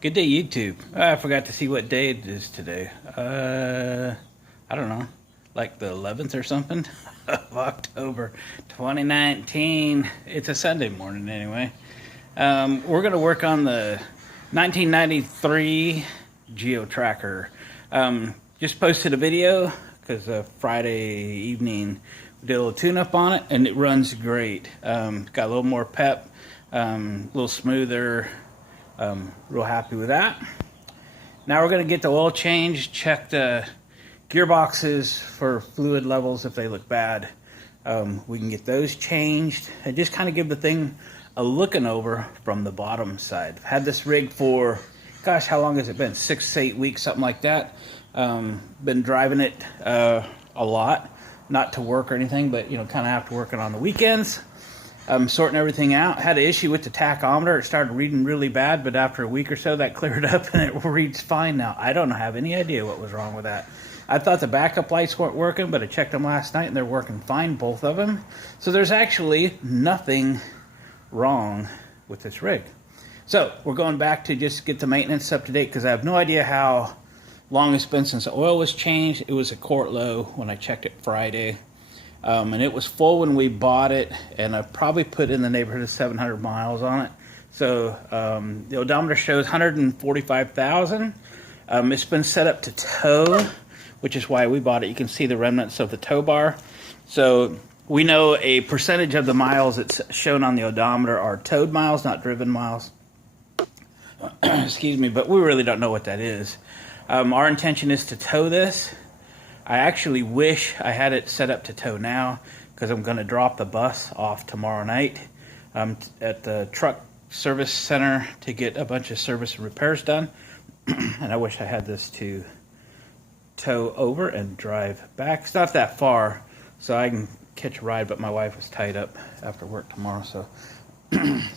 Good day, YouTube. I forgot to see what day it is today. I don't know, like the 11th or something of October 2019. It's a Sunday morning anyway. We're going to work on the 1993 Geo Tracker. Just posted a video because Friday evening we did a little tune-up on it, and it runs great. Got a little more pep, a little smoother. Real happy with that. Now we're going to get the oil change, check the gearboxes for fluid levels if they look bad. We can get those changed and just kind of give the thing a looking over from the bottom side. I've had this rig for, gosh, how long has it been? 6 to 8 weeks, something like that. Been driving it a lot, not to work or anything, but kind of have to work it on the weekends. Sorting everything out. Had an issue with the tachometer. It started reading really bad, but after a week or so that cleared up and it reads fine now. I don't have any idea what was wrong with that. I thought the backup lights weren't working, but I checked them last night and they're working fine, both of them. So there's actually nothing wrong with this rig. So we're going back to just get the maintenance up to date because I have no idea how long it's been since the oil was changed. It was a quart low when I checked it Friday. And it was full when we bought it, and I probably put in the neighborhood of 700 miles on it. So the odometer shows 145,000. It's been set up to tow, which is why we bought it. You can see the remnants of the tow bar. So we know a percentage of the miles that's shown on the odometer are towed miles, not driven miles. Excuse me, but we really don't know what that is. Our intention is to tow this. I actually wish I had it set up to tow now because I'm going to drop the bus off tomorrow night at the truck service center to get a bunch of service and repairs done. And I wish I had this to tow over and drive back. It's not that far, so I can catch a ride, but my wife was tied up after work tomorrow, so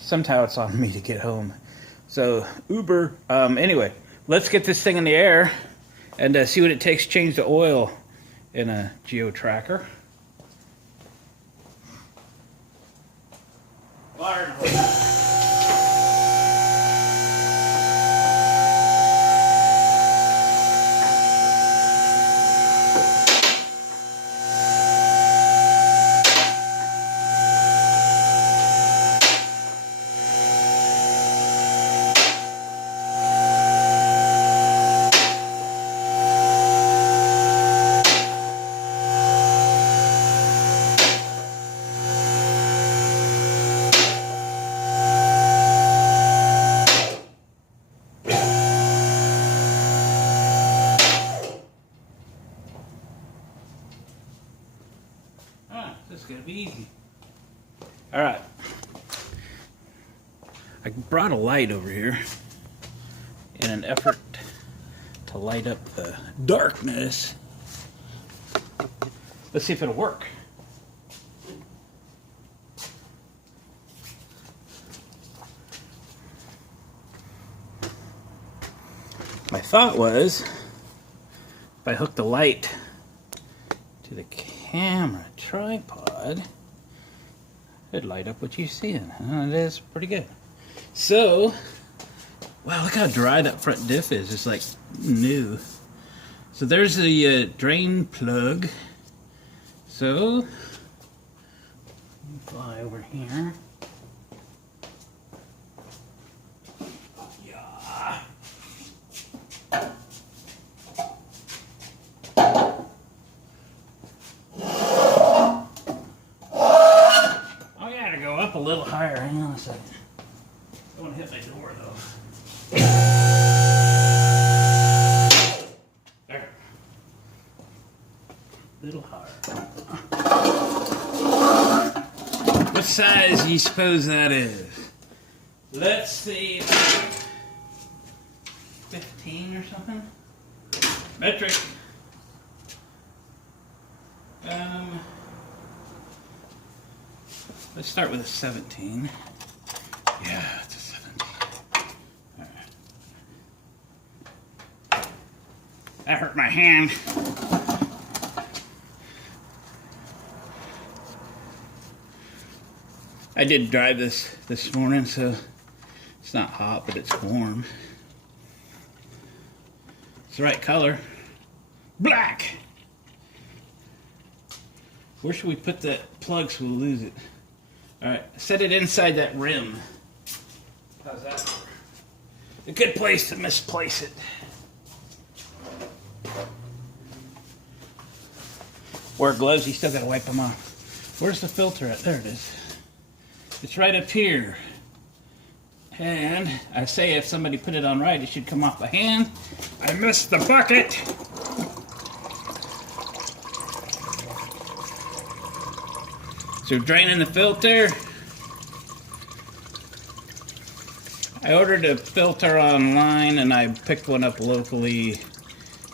somehow it's on me to get home. So Uber. Anyway, let's get this thing in the air and see what it takes to change the oil in a Geo Tracker. Water. This is going to be easy. All right. I brought a light over here in an effort to light up the darkness. Let's see if it'll work. My thought was, if I hook the light to the camera tripod, it'd light up what you're seeing. It is pretty good. So, wow, look how dry that front diff is. It's like new. So there's the drain plug. So, fly over here. Up a little higher. Hang on a second. I want to hit my door though. There. Little higher. What size do you suppose that is? Let's see. 15 or something? Metric. Let's start with a 17. Yeah, it's a 17. All right. That hurt my hand. I did drive this morning, so it's not hot, but it's warm. the right color. Black! Where should we put that plug so we'll lose it? Alright, set it inside that rim. How's that? A good place to misplace it. Wear gloves, you still gotta wipe them off. Where's the filter at? There it is. It's right up here. And I say if somebody put it on right, it should come off the hand. I missed the bucket! So draining the filter. I ordered a filter online and I picked one up locally.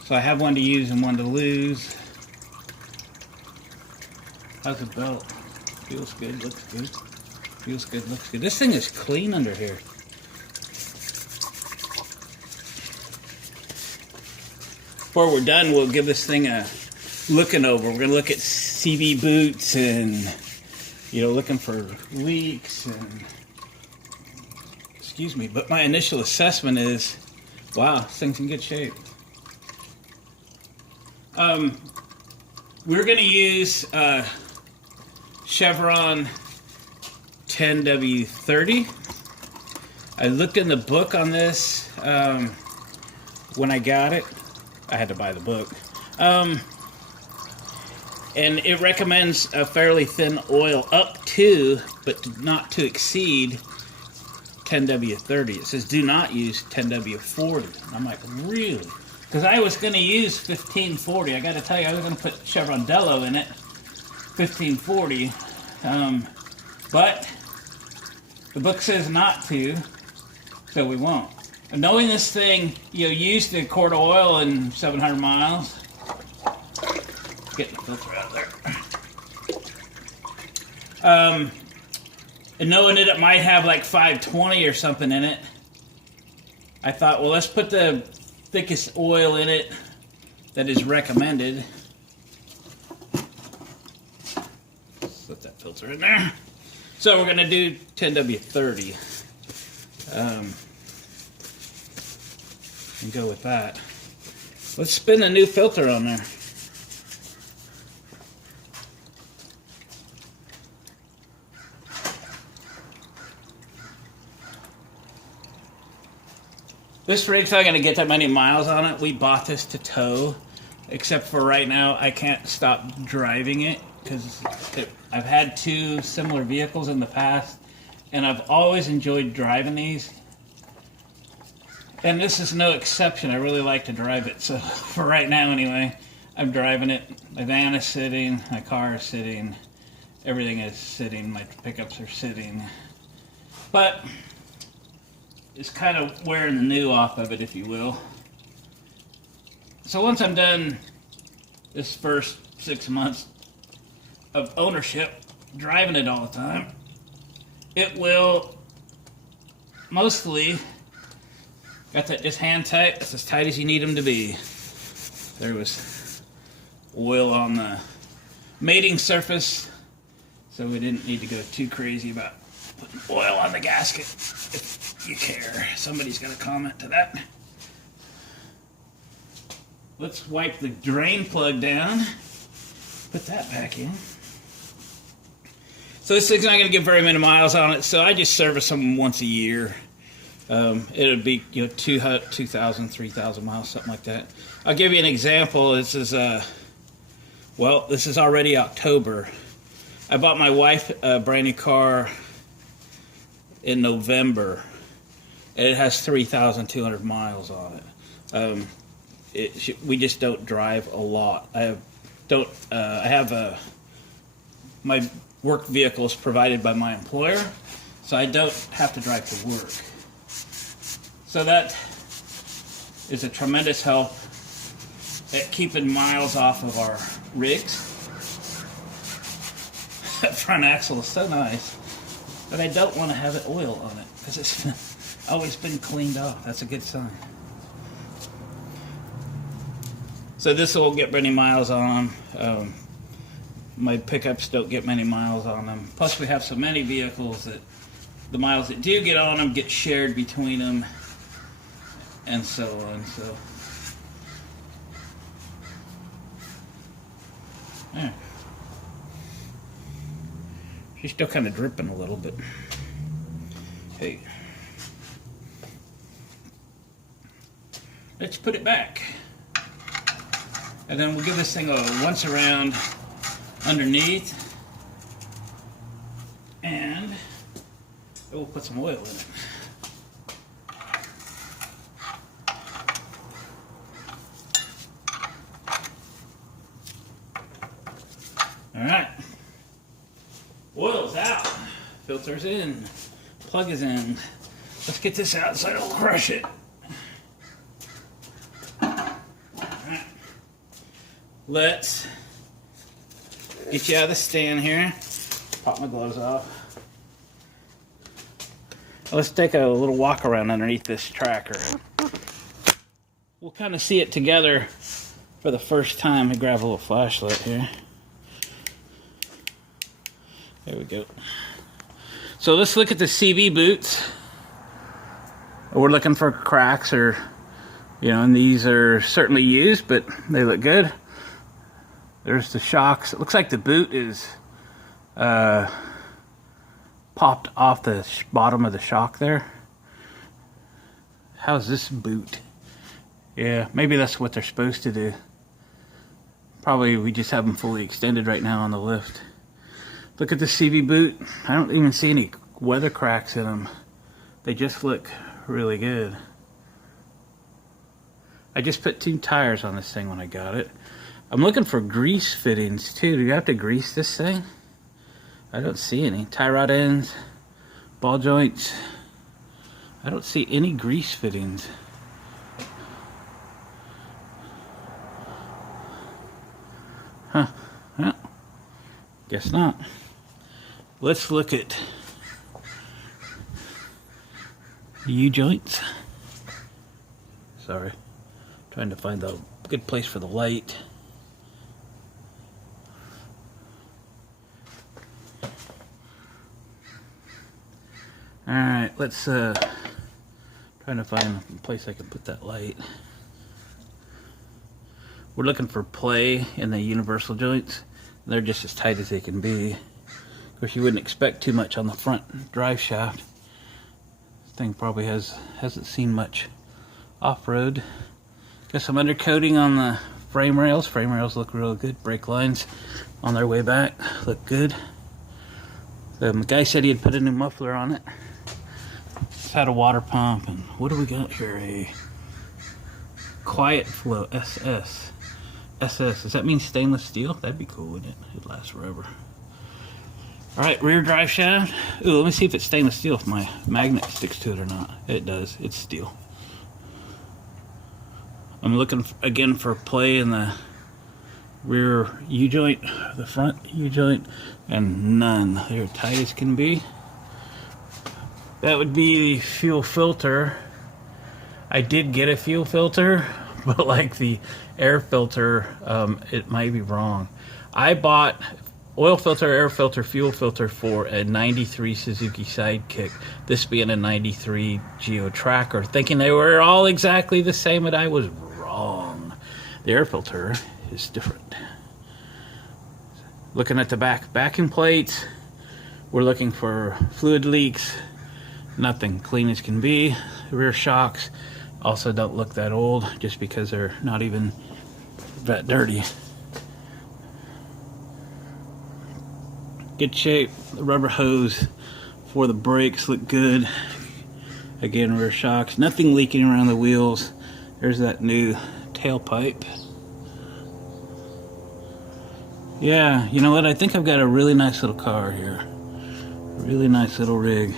So I have one to use and one to lose. How's the belt? Feels good, looks good. Feels good, looks good. This thing is clean under here. Before we're done, we'll give this thing a looking over. We're gonna look at CV boots and, you know, looking for leaks and, excuse me, but my initial assessment is, wow, this thing's in good shape. We're gonna use Chevron 10W30. I looked in the book on this when I got it. I had to buy the book. And it recommends a fairly thin oil up to, but not to exceed 10W30. It says do not use 10W40. I'm like, really? Because I was going to use 1540. I got to tell you, I was going to put Chevron Delo in it, 1540. But the book says not to, so we won't. And knowing this thing, you know, used a quart of oil in 700 miles. Getting the filter out of there. And knowing that it might have like 520 or something in it, I thought, well, let's put the thickest oil in it that is recommended. Let that filter in there. So we're going to do 10W30. And go with that. Let's spin a new filter on there. This rig's not going to get that many miles on it. We bought this to tow, except for right now I can't stop driving it because I've had two similar vehicles in the past and I've always enjoyed driving these. And this is no exception. I really like to drive it. So for right now anyway, I'm driving it. My van is sitting, my car is sitting, everything is sitting, my pickups are sitting. But it's kind of wearing the new off of it, if you will. So once I'm done this first 6 months of ownership, driving it all the time, it will mostly, got that just hand tight, that's as tight as you need them to be. There was oil on the mating surface, so we didn't need to go too crazy about putting oil on the gasket. If you care, somebody's got to comment to that. Let's wipe the drain plug down. Put that back in. So this thing's not going to get very many miles on it, so I just service them once a year. It'll be, you know, 2,000, 3,000 miles, something like that. I'll give you an example. This is well, this is already October. I bought my wife a brand new car in November, and it has 3,200 miles on it. We just don't drive a lot. My work vehicle is provided by my employer, so I don't have to drive to work. So that is a tremendous help at keeping miles off of our rigs. That front axle is so nice, but I don't want to have it oil on it because it's always been cleaned off. That's a good sign. So this won't get many miles on them. My pickups don't get many miles on them. Plus we have so many vehicles that the miles that do get on them get shared between them and so on. So There. She's still kind of dripping a little bit. Hey. Let's put it back. And then we'll give this thing a once around underneath. And we'll put some oil in it. Alright. Oil's out. Filter's in. Plug is in. Let's get this out so I don't crush it. Alright. Let's get you out of the stand here. Pop my gloves off. Let's take a little walk around underneath this tracker. We'll kind of see it together for the first time. Let me grab a little flashlight here. There we go. So let's look at the CV boots. We're looking for cracks or, you know, and these are certainly used, but they look good. There's the shocks. It looks like the boot is popped off the bottom of the shock there. How's this boot? Yeah, maybe that's what they're supposed to do. Probably we just have them fully extended right now on the lift. Look at the CV boot. I don't even see any weather cracks in them. They just look really good. I just put 2 tires on this thing when I got it. I'm looking for grease fittings too. Do you have to grease this thing? I don't see any. Tie rod ends, ball joints. I don't see any grease fittings. Huh. Well, guess not. Let's look at the U-joints. Sorry. Trying to find a good place for the light. Alright, let's trying to find a place I can put that light. We're looking for play in the universal joints. They're just as tight as they can be. Of course, you wouldn't expect too much on the front drive shaft. This thing probably hasn't seen much off-road. Got some undercoating on the frame rails. Frame rails look real good. Brake lines on their way back look good. The guy said he had put a new muffler on it. It's had a water pump. And what do we got here? A Quiet Flow SS. SS. Does that mean stainless steel? That'd be cool, wouldn't it? It'd last forever. Alright, rear drive shaft. Ooh, let me see if it's stainless steel, if my magnet sticks to it or not. It does. It's steel. I'm looking again for play in the rear U-joint, the front U-joint, and none. They're tight as can be. That would be the fuel filter. I did get a fuel filter, but like the air filter, it might be wrong. I bought oil filter, air filter, fuel filter for a 93 Suzuki Sidekick, this being a 93 Geo Tracker, thinking they were all exactly the same, and I was wrong. The air filter is different. Looking at the back backing plates, we're looking for fluid leaks. Nothing, clean as can be. Rear shocks also don't look that old, just because they're not even that dirty. Good shape. The rubber hose for the brakes look good. Again, rear shocks. Nothing leaking around the wheels. There's that new tailpipe. Yeah, you know what? I think I've got a really nice little car here. Really nice little rig.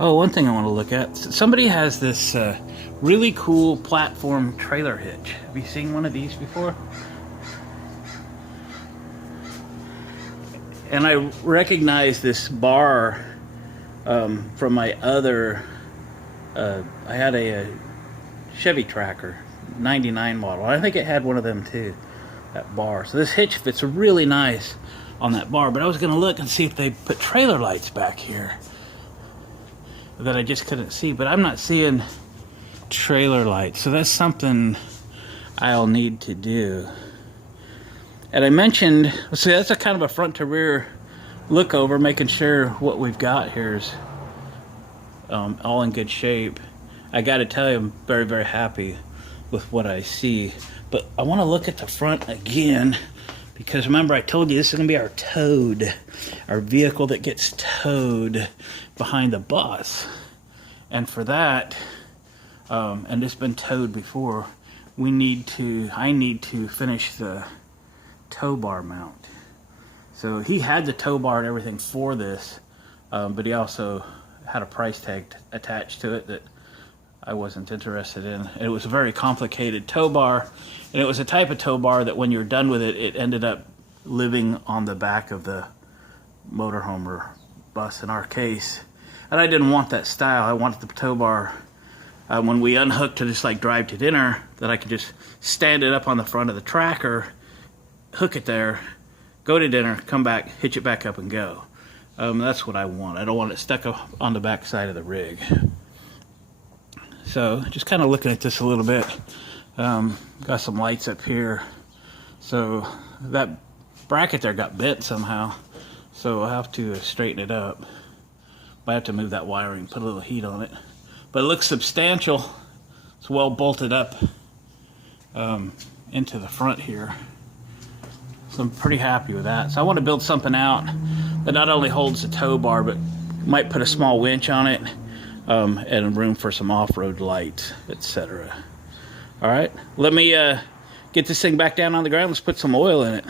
Oh, one thing I want to look at. Somebody has this really cool platform trailer hitch. Have you seen one of these before? And I recognize this bar from my other, I had a Chevy Tracker, 99 model. I think it had one of them too, that bar. So this hitch fits really nice on that bar, but I was gonna look and see if they put trailer lights back here that I just couldn't see, but I'm not seeing trailer lights. So that's something I'll need to do. And I mentioned, see, that's a kind of a front to rear look over, making sure what we've got here is all in good shape. I got to tell you, I'm very, very happy with what I see. But I want to look at the front again, because remember I told you this is going to be our towed, our vehicle that gets towed behind the bus. And for that, and it's been towed before, I need to finish the tow bar mount. So he had the tow bar and everything for this, but he also had a price tag attached to it that I wasn't interested in. And it was a very complicated tow bar, and it was a type of tow bar that when you're done with it, it ended up living on the back of the motorhome or bus in our case. And I didn't want that style. I wanted the tow bar, when we unhooked to just like drive to dinner, that I could just stand it up on the front of the tracker, hook it there, go to dinner, come back, hitch it back up and go. That's what I want. I don't want it stuck on the back side of the rig. So just kind of looking at this a little bit. Got some lights up here. So that bracket there got bent somehow. So I'll have to straighten it up. Might have to move that wiring, put a little heat on it. But it looks substantial. It's well bolted up into the front here. So I'm pretty happy with that. So I want to build something out that not only holds the tow bar, but might put a small winch on it, and room for some off-road lights, etc. All right, let me get this thing back down on the ground. Let's put some oil in it.